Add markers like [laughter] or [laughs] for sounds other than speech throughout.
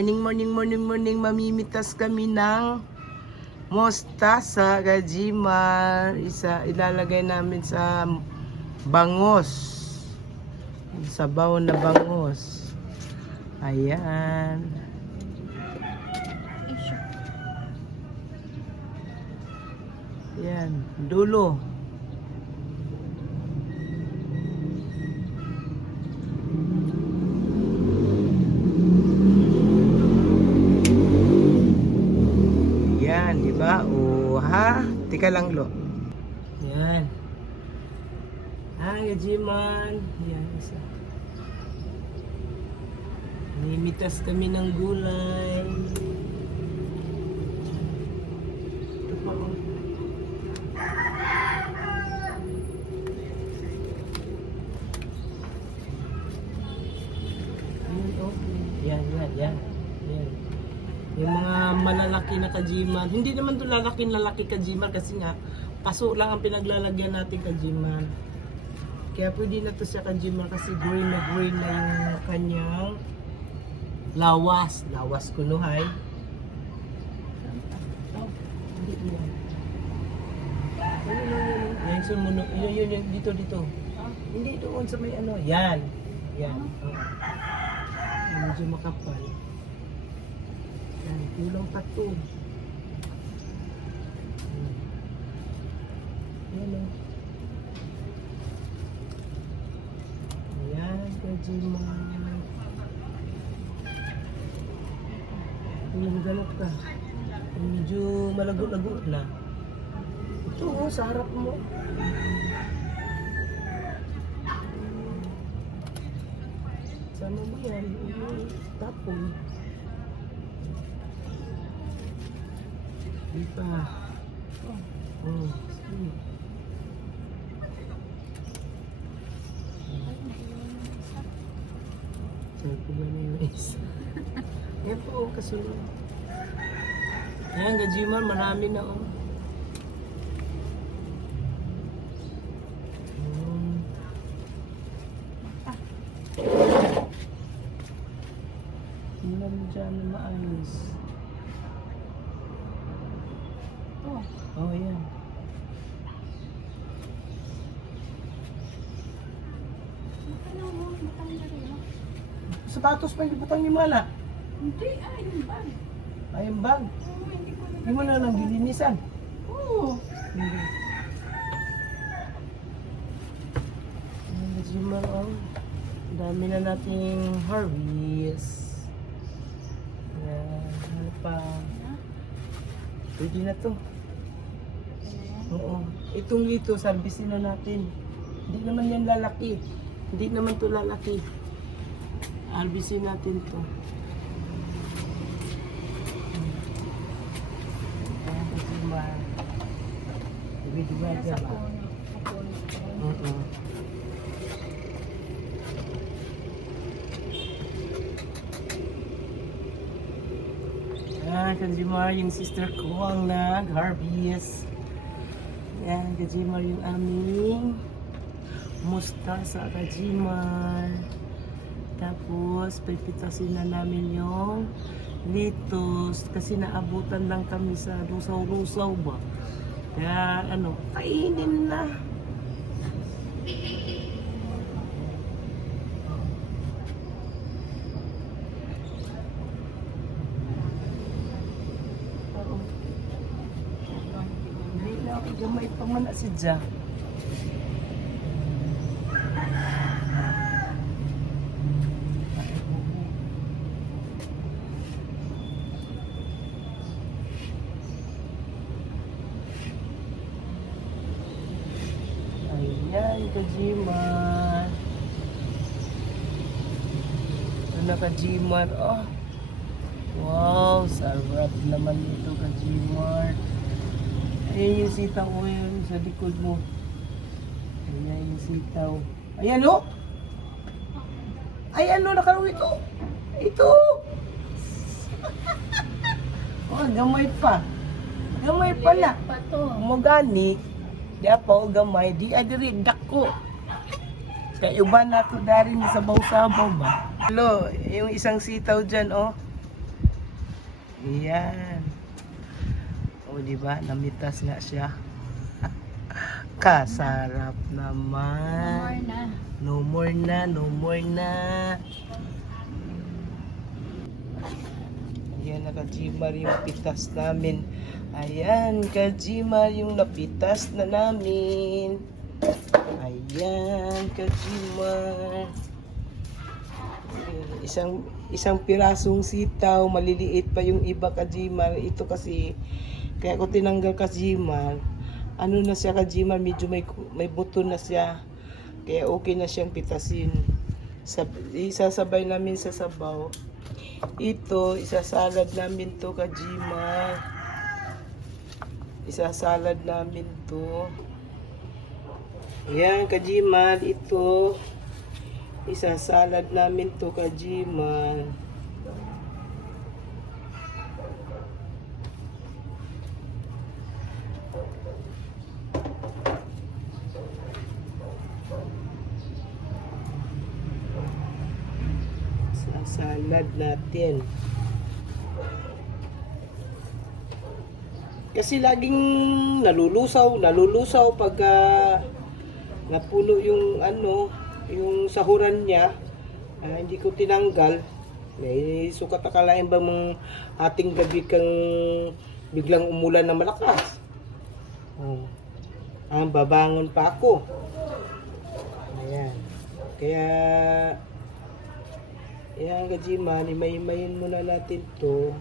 Morning, morning, morning, morning. Mamimitas kami ng mostasa, gajimar. Isa, ilalagay namin sa bangos. Sabaw na bangos. Ayan. Yan, dulo. Yan, di ba? O, Tika lang, lo. Yan. Hi, Jiman. Yan, isa. Nimitas kami ng gulay. Ito pa, oh. Yan, oh. Yan, yan, yan. Yan. Yung mga malalaki na kajiman. Hindi naman to lalaki na lalaki kajiman kasi nga paso lang ang pinaglalagyan natin kajiman. Kaya pwede na to siya kajiman kasi green na green na yung kanyang lawas. Lawas kunuhay. Yan. Ano yun, yun, yun. Yun. Dito, dito. Hindi doon sa may ano. Yan. Yan. Oh. Medyo makapal. Kulang pa to. Hmm. Yan o. Ayan, Kajima. Yung ganot ka. Medyo malago-lago na. Ito oh, sa harap mo. Sama mo yan. yung Tapon. Di pa. Oh, sige. Sabi ko ba na yung isa? [laughs] Yan po, oh, kasunod. Ayan, gajiman, marami na oh. Tingnan mo dyan na maayos. Oh, oh yan. Sapatos pa yung butang ni Mana. Hindi, ay, yung bag. Ay, yung bag. Oo, hindi ko Hindi mo na nang dilinisan. Oo. Hindi. Ayan, medyo marang. Dami na nating harvest. Ayan, ano pa. Pwede na to. Oo. Itong lito, servisin na natin. Hindi naman yan lalaki. Hindi naman to lalaki. Harvestin natin to. Nasa puno. Puno. Mm-mm. Yan, Kajimar, yung sister ko ang nag-harvest. Yan, Kajimar, yung aming mustasa, Kajimar. Tapos, pipitasin na namin yung litos kasi naabutan lang kami sa rusaw-rusaw ba. Kaya, ano, kainin na. Oo. Hindi na ako gamay pa man na si Ja. Ayan, Kajiman. Ito. Oh. Wow, sarap naman ito Kajiman. Ayan yung sitaw ko yun sa likod mo. Ayan yung sitaw. Ayan o! Ayan o, nakalawin ito. Ito! [laughs] oh, gamay pa. Gamay pala. Pa. Mugani, di apa o gamay, di adiri dako. Kaya iba na to dari ni sabaw-sabaw ba? Hello, yung isang sitaw dyan, oh. Yan. O, di ba? Namitas nga siya. [laughs] Kasarap naman. na. No more na, no more na. Ayan, nakajimar yung pitas namin. Ayan, kajimar yung napitas na namin. Ayan, kajimar. Isang isang pirasong sitaw, maliliit pa yung iba kajimar. Ito kasi, kaya ko tinanggal kajimar. Ano na siya kajimar, medyo may, may buto na siya. Kaya okay na siyang pitasin. Sab isasabay namin sa sabaw. Ito, isasalad namin to kajima. Isasalad namin to. Ayan, kajiman, ito. Isasalad namin to kajiman. Sasalad natin. Kasi laging nalulusaw, nalulusaw pagka napuno yung ano, yung sahuran niya. ah, hindi ko tinanggal. May sukat akalain ba mong ating gabi kang biglang umulan na malakas? Oh. Ah, babangon pa ako. Ayan. Kaya Ayan, Gajiman, imay-imayin muna natin to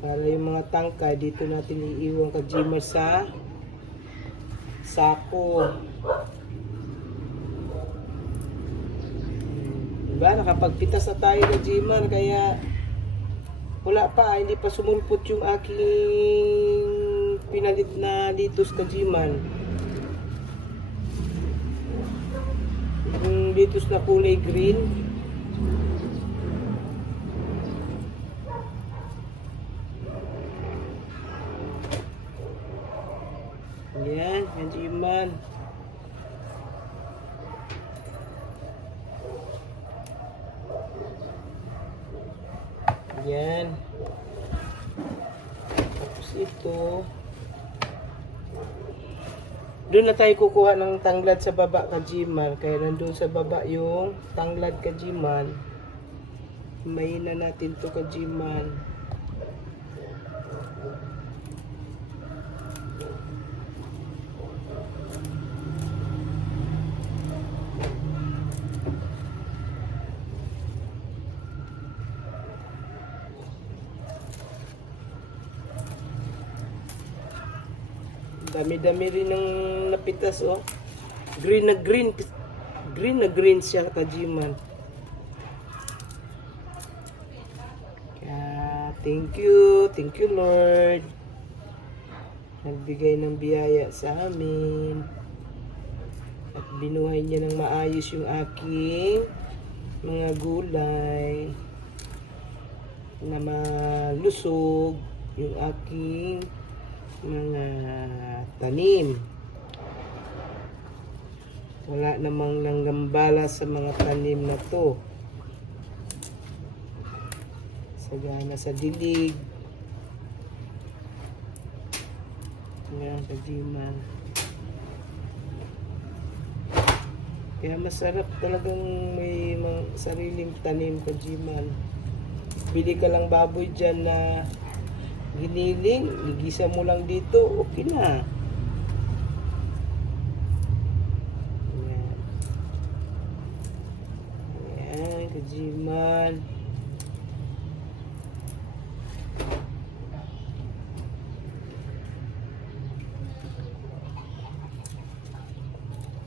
para yung mga tangkay dito natin iiwan Kajima sa sako. Diba? Nakapagpitas na tayo Kajiman, kaya wala pa, hindi pa sumulpot yung aking pinalit na litos Kajiman. Yung litos na kulay green. Yan, Kajiman. Yan. Tapos ito. Doon na tayo kukuha ng tanglad sa baba kajiman. Kaya nandun sa baba yung tanglad kajiman. May na natin to kajiman. Dami-dami rin ng napitas, oh. Green na green. Green na green siya, kajiman. Kaya, thank you. Thank you, Lord. Nagbigay ng biyaya sa amin. At binuhay niya ng maayos yung aking mga gulay na malusog yung aking mga tanim. Wala namang langgambala sa mga tanim na to. Sagana sa dilig. Ngayon sa jiman. Kaya masarap talagang may mga sariling tanim ka jiman. Bili ka lang baboy dyan na giniling, igisa mo lang dito, okay na. Ayan. Kajiman.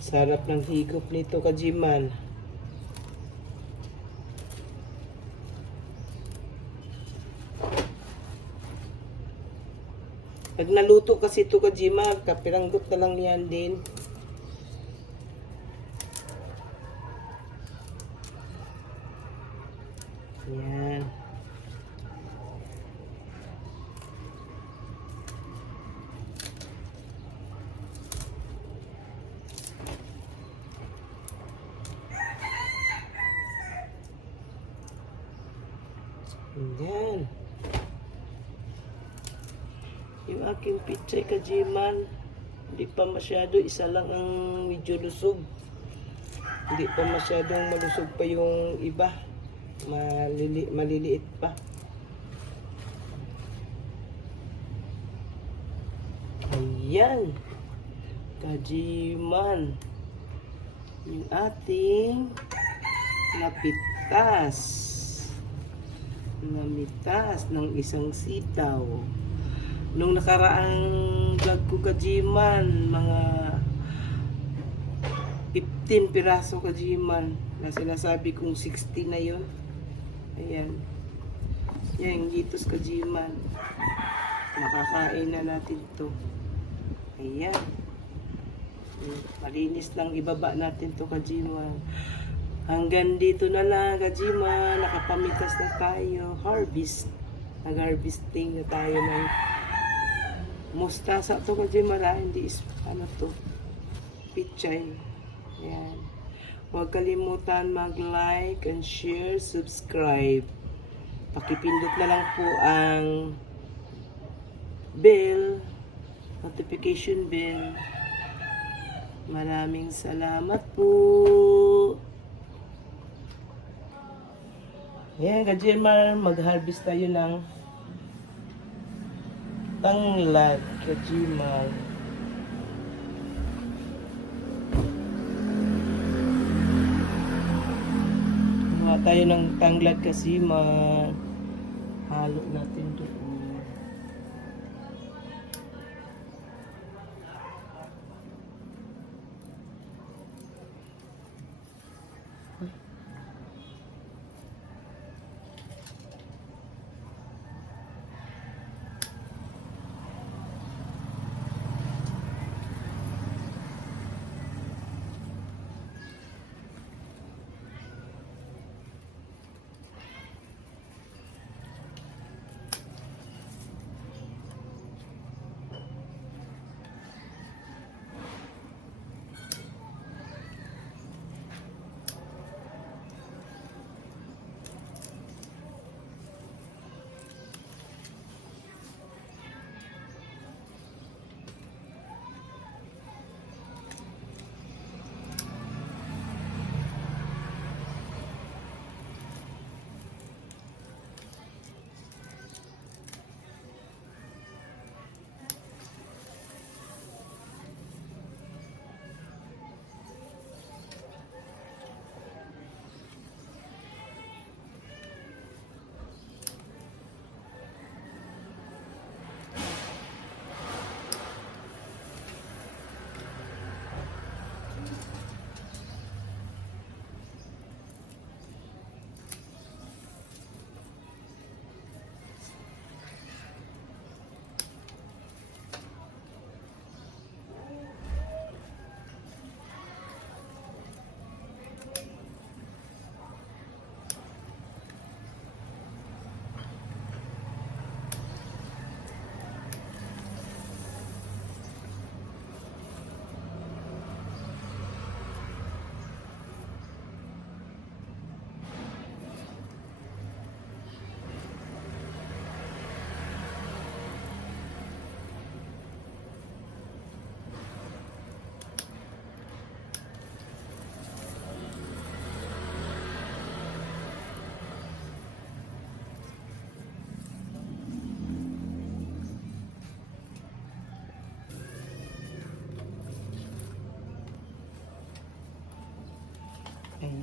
Sarap ng higop nito, kajiman. Pag naluto kasi ito kajima, kapiranggot na lang yan din. Yan. Yan. Yung aking pichay kajiman, hindi pa masyado, isa lang ang medyo lusog. Hindi pa masyadong malusog pa yung iba. Malili, maliliit pa. Ayan. Kajiman. Yung ating napitas. Namitas ng isang sitaw. Nung nakaraang vlog ko kajiman, mga 15 piraso kajiman na sinasabi kong 60 na yon ayan. Yan gitos kajiman nakakain na natin to. Ayan. Malinis lang ibaba natin to kajiman hanggang dito na lang kajiman nakapamitas na tayo. Harvest. Nag harvesting na tayo ng mustasa to kajiman ah, hindi is ano to pichay. Ayan. Huwag kalimutan mag-like and share, subscribe. Pakipindot na lang po ang bell, notification bell. Maraming salamat po. Ayan, Kajimar, mag-harvest tayo ng tanglad, Kajimar. Tayo ng tanglad kasi ma halo natin doon.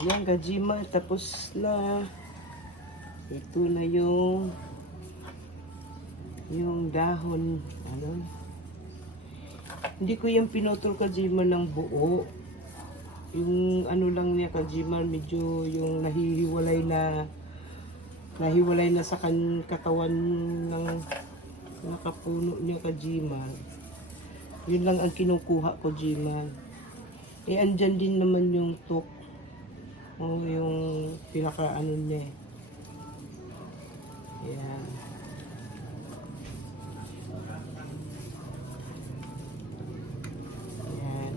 Ayan, Gajima, tapos na. Ito na yung yung dahon. Ano? Hindi ko yung pinotol Kajima ng buo. Yung ano lang niya Kajima, medyo yung nahihiwalay na nahiwalay na sa kan katawan ng nakapuno niya Kajima. Yun lang ang kinukuha ko, Jima. Eh, andyan din naman yung tok. Oh, yung pinaka ano niya eh. Ayan. Ayan.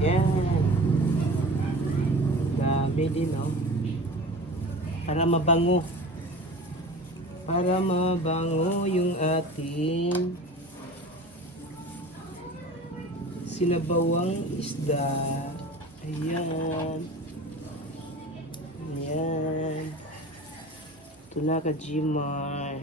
Ayan. Dami din oh. Para mabango. Para mabango yung ating sinabawang isda. Ayan. Ayan. Ito na ka, Gmar.